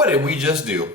What did we just do?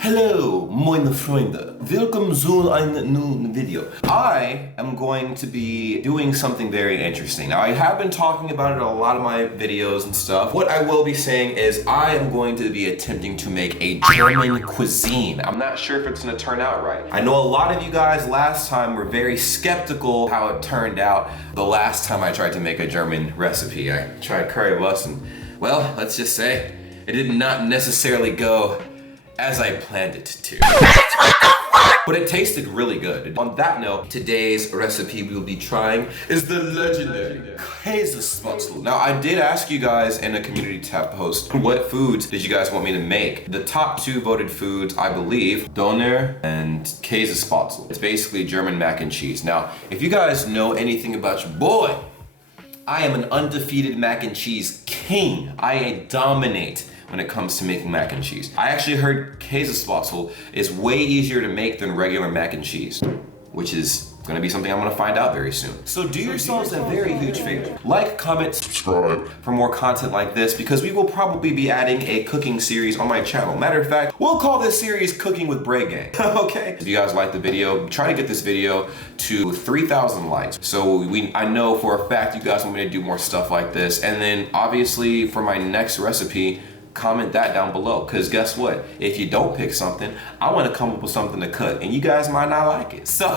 Hello, meine Freunde. Willkommen zu einem neuen video. I am going to be doing something very interesting. Now, I have been talking about it in a lot of my videos and stuff. What I will be saying is I am going to be attempting to make a German cuisine. I'm not sure if it's gonna turn out right. I know a lot of you guys last time were very skeptical how it turned out the last time I tried to make a German recipe. I tried currywurst and, well, let's just say it did not necessarily go as I planned it to. But it tasted really good. On that note, today's recipe we'll be trying is the legendary Käsespätzle. Now, I did ask you guys in a community tab post, what foods did you guys want me to make? The top two voted foods, I believe, Döner and Käsespätzle. It's basically German mac and cheese. Now, if you guys know anything about your boy, I am an undefeated mac and cheese king. I dominate when it comes to making mac and cheese. I actually heard Käsespätzle is way easier to make than regular mac and cheese, which is gonna be something I'm gonna find out very soon. So do yourselves a very huge favor. Like, comment, subscribe for more content like this, because we will probably be adding a cooking series on my channel. Matter of fact, we'll call this series Cooking with Braygang, okay? If you guys like the video, try to get this video to 3,000 likes. So I know for a fact you guys want me to do more stuff like this. And then obviously for my next recipe, comment that down below, because guess what? If you don't pick something, I want to come up with something to cook, and you guys might not like it. So,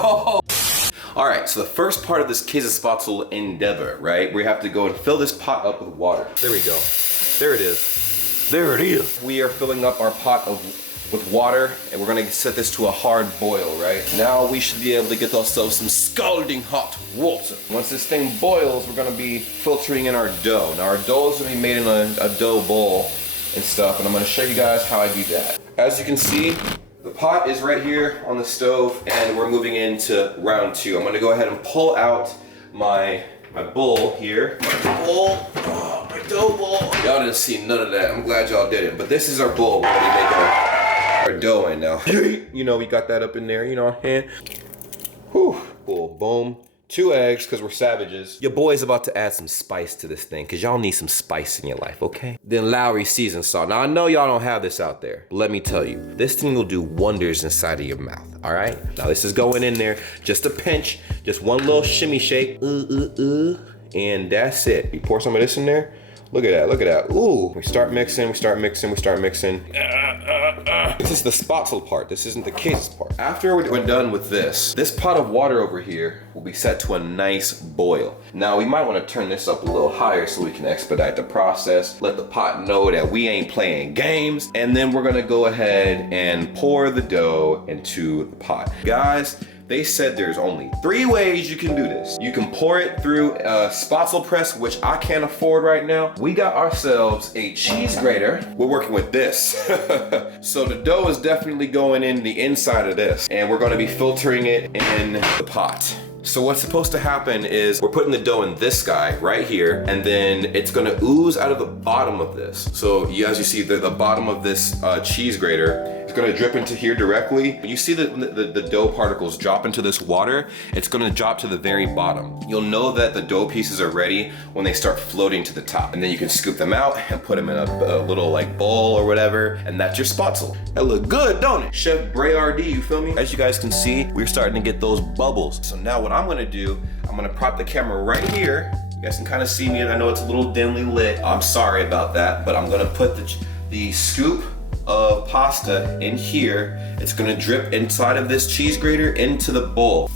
all right, so the first part of this Käsespätzle endeavor, right? We have to go and fill this pot up with water. There we go. There it is. There it is. We are filling up our pot with water, and we're gonna set this to a hard boil, right? Now we should be able to get ourselves some scalding hot water. Once this thing boils, we're gonna be filtering in our dough. Now our dough is gonna be made in a dough bowl and stuff, and I'm gonna show you guys how I do that. As you can see, the pot is right here on the stove, and we're moving into round two. I'm gonna go ahead and pull out my bowl here. My bowl, my dough bowl. Y'all didn't see none of that. I'm glad y'all didn't, but this is our bowl. We're gonna be making our dough in now. You know, we got that up in there, you know what I'm saying? Whew, cool, boom. 2 eggs, because we're savages. Your boy's about to add some spice to this thing, because y'all need some spice in your life, okay? Then Lowry seasoned salt. Now, I know y'all don't have this out there, but let me tell you, this thing will do wonders inside of your mouth, all right? Now, this is going in there, just a pinch, just one little shimmy shake, and that's it. You pour some of this in there. Look at that, look at that. Ooh, we start mixing, we start mixing, we start mixing. This is the Spätzle part, this isn't the Käse part. After we're done with this pot of water over here will be set to a nice boil. Now we might want to turn this up a little higher so we can expedite the process, let the pot know that we ain't playing games, and then we're gonna go ahead and pour the dough into the pot. Guys, they said there's only 3 ways you can do this. You can pour it through a Spätzle press, which I can't afford right now. We got ourselves a cheese grater. We're working with this. So the dough is definitely going in the inside of this, and we're gonna be filtering it in the pot. So what's supposed to happen is we're putting the dough in this guy right here, and then it's gonna ooze out of the bottom of this. So as you see, the bottom of this cheese grater, it's gonna drip into here directly. When you see the dough particles drop into this water, it's gonna drop to the very bottom. You'll know that the dough pieces are ready when they start floating to the top. And then you can scoop them out and put them in a little like bowl or whatever, and that's your Spätzle. That look good, don't it? Chef Bray RD, you feel me? As you guys can see, we're starting to get those bubbles. So now what I'm gonna do, I'm gonna prop the camera right here. You guys can kind of see me, and I know it's a little dimly lit. I'm sorry about that, but I'm gonna put the scoop of pasta in here. It's gonna drip inside of this cheese grater into the bowl.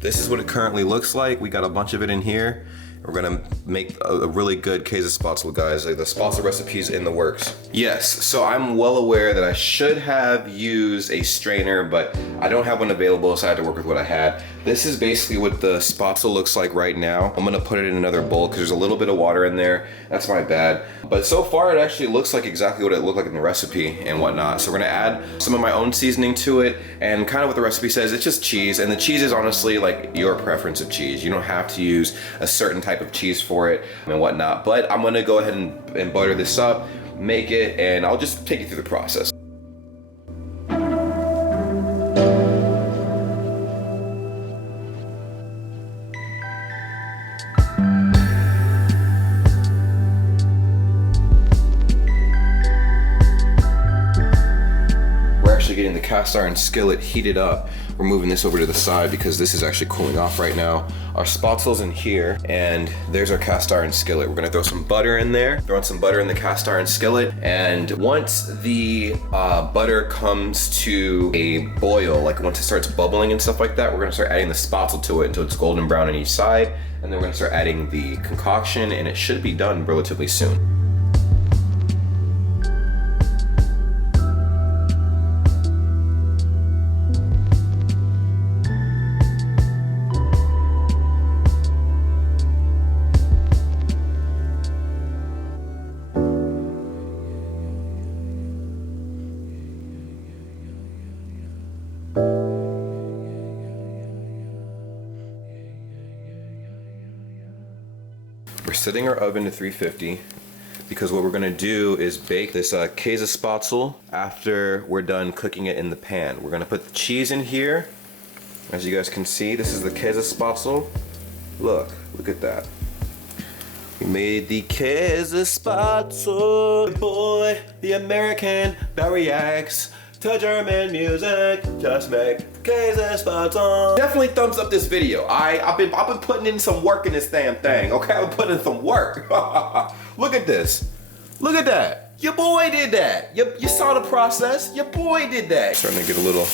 This is what it currently looks like. We got a bunch of it in here. We're gonna make a really good käsespätzle, guys. Like the spätzle recipe's in the works. Yes, so I'm well aware that I should have used a strainer, but I don't have one available, so I had to work with what I had. This is basically what the spätzle looks like right now. I'm gonna put it in another bowl because there's a little bit of water in there. That's my bad. But so far it actually looks like exactly what it looked like in the recipe and whatnot. So we're gonna add some of my own seasoning to it, and kind of what the recipe says, it's just cheese, and the cheese is honestly like your preference of cheese. You don't have to use a certain type of cheese for it and whatnot. But I'm gonna go ahead and butter this up, make it, and I'll just take you through the process. Getting the cast iron skillet heated up. We're moving this over to the side because this is actually cooling off right now. Our spätzle's in here, and there's our cast iron skillet. We're gonna throw some butter in there, throwing some butter in the cast iron skillet, and once the butter comes to a boil, like once it starts bubbling and stuff like that, we're gonna start adding the spätzle to it until it's golden brown on each side, and then we're gonna start adding the concoction, and it should be done relatively soon. We're setting our oven to 350 because what we're gonna do is bake this käsespätzle after we're done cooking it in the pan. We're gonna put the cheese in here. As you guys can see, this is the käsespätzle. Look at that. We made the käsespätzle. Boy, the American Braygang to German music, just make käsespätzle. Definitely thumbs up this video. I've been putting in some work in this damn thing. Okay, I've been putting in some work. Look at this. Look at that. Your boy did that. You saw the process. Your boy did that. Starting to get a little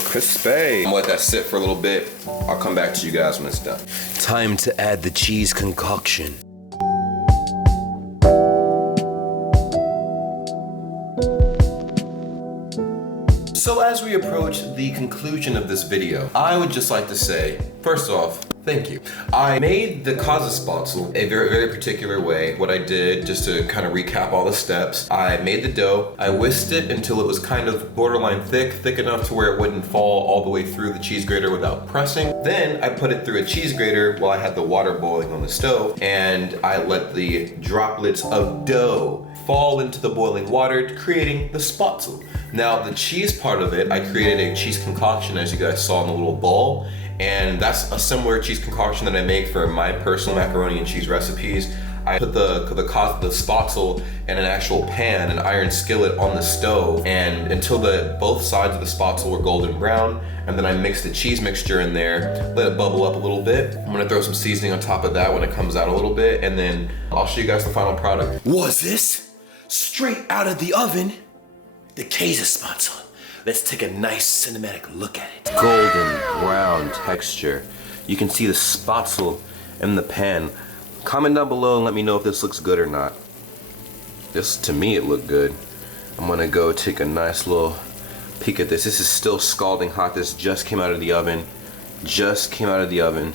crispy. I'm gonna let that sit for a little bit. I'll come back to you guys when it's done. Time to add the cheese concoction. So as we approach the conclusion of this video, I would just like to say, first off, thank you. I made the käsespätzle a very, very particular way. What I did, just to kind of recap all the steps, I made the dough, I whisked it until it was kind of borderline thick enough to where it wouldn't fall all the way through the cheese grater without pressing. Then I put it through a cheese grater while I had the water boiling on the stove, and I let the droplets of dough fall into the boiling water, creating the spätzle. Now the cheese part of it, I created a cheese concoction as you guys saw in the little bowl, and that's a similar cheese concoction that I make for my personal macaroni and cheese recipes. I put the spätzle in an actual pan, an iron skillet on the stove, and until both sides of the spätzle were golden brown, and then I mixed the cheese mixture in there, let it bubble up a little bit. I'm gonna throw some seasoning on top of that when it comes out a little bit, and then I'll show you guys the final product. Was this straight out of the oven? The käsespätzle. Let's take a nice cinematic look at it. Golden brown texture. You can see the spätzle in the pan. Comment down below and let me know if this looks good or not. This, to me, it looked good. I'm gonna go take a nice little peek at this. This is still scalding hot. This just came out of the oven. Just came out of the oven.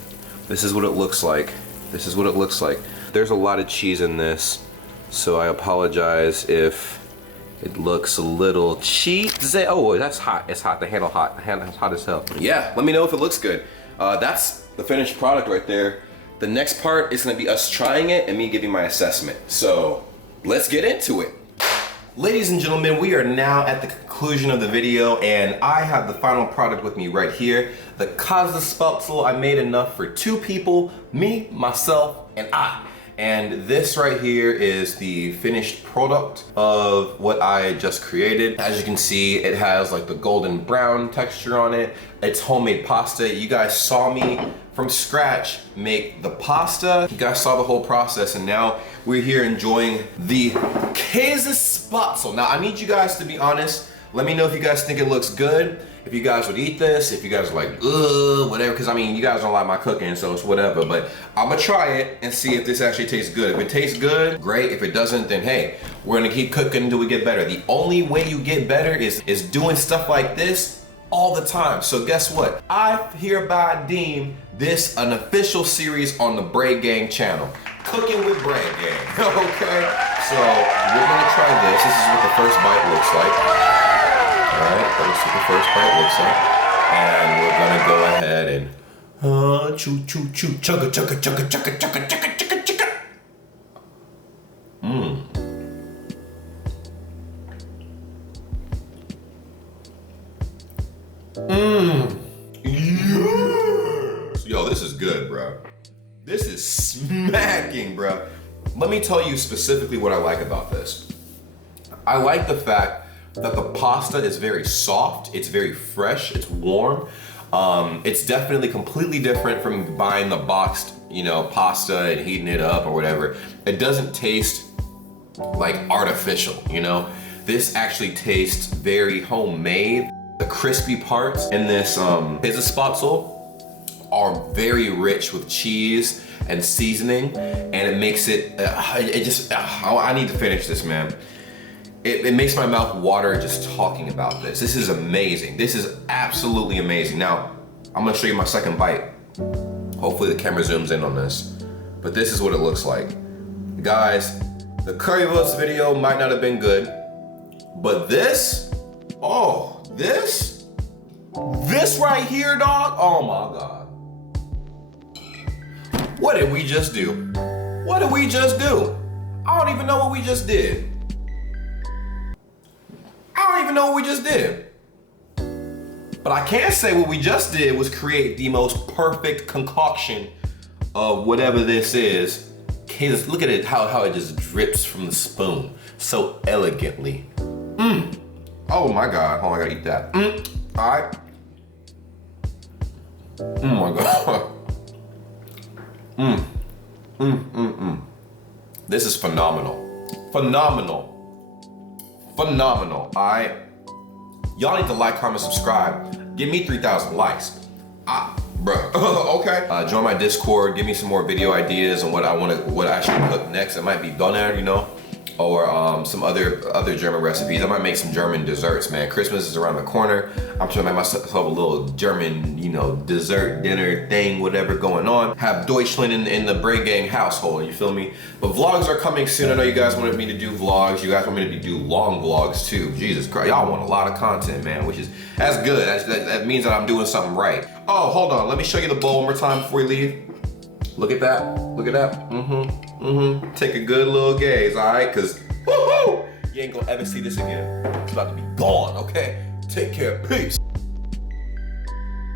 This is what it looks like. This is what it looks like. There's a lot of cheese in this, so I apologize if it looks a little cheesy. Oh, that's hot. It's hot. The handle hot. The handle's hot as hell. Yeah, let me know if it looks good. That's the finished product right there. The next part is gonna be us trying it and me giving my assessment. So let's get into it. Ladies and gentlemen, we are now at the conclusion of the video, and I have the final product with me right here. The käsespätzle. I made enough for 2 people, me, myself, and I. And this right here is the finished product of what I just created. As you can see, it has like the golden brown texture on it. It's homemade pasta. You guys saw me from scratch make the pasta. You guys saw the whole process, and now we're here enjoying the käsespätzle. Now I need you guys to be honest. Let me know if you guys think it looks good, if you guys would eat this, if you guys are like, ugh, whatever, because I mean, you guys don't like my cooking, so it's whatever, but I'm gonna try it and see if this actually tastes good. If it tastes good, great. If it doesn't, then hey, we're gonna keep cooking until we get better. The only way you get better is doing stuff like this all the time. So guess what? I hereby deem this an official series on the Braygang channel. Cooking with Braygang, okay? So we're gonna try this. This is what the first bite looks like. All right, that's what the first bite looks like. And we're gonna go ahead and chew, chew, chew, chugga, chugga, chugga, chugga, chugga, chugga, chugga, chugga. Yes. Yo, this is good, bro. This is smacking, bro. Let me tell you specifically what I like about this. I like the fact that the pasta is very soft, it's very fresh, it's warm. It's definitely completely different from buying the boxed, pasta and heating it up or whatever. It doesn't taste like artificial, This actually tastes very homemade. The crispy parts in this pizza spatzel are very rich with cheese and seasoning, and it makes it, I need to finish this, man. It makes my mouth water just talking about this. This is amazing. This is absolutely amazing. Now, I'm gonna show you my second bite. Hopefully the camera zooms in on this. But this is what it looks like. Guys, the currywurst video might not have been good, but this right here, dog, oh my God. What did we just do? What did we just do? I don't even know what we just did. But I can say what we just did was create the most perfect concoction of whatever this is. Just look at it, how it just drips from the spoon so elegantly. Oh my God, I gotta eat that. All right. Oh my God. This is phenomenal. Phenomenal. All right. Y'all need to like, comment, subscribe. Give me 3,000 likes. Bruh. Okay. Join my Discord. Give me some more video ideas on what I should cook next. It might be doner, or some other German recipes. I might make some German desserts, man. Christmas is around the corner. I'm trying to make myself a little German, dessert dinner thing, whatever going on. Have Deutschland in the Braygang household, you feel me? But vlogs are coming soon. I know you guys wanted me to do vlogs. You guys want me to do long vlogs too. Jesus Christ, y'all want a lot of content, man, that's good. That means that I'm doing something right. Oh, hold on. Let me show you the bowl one more time before we leave. Look at that. Look at that. Take a good little gaze, all right? Because, woohoo! You ain't gonna ever see this again. It's about to be gone, okay? Take care. Peace.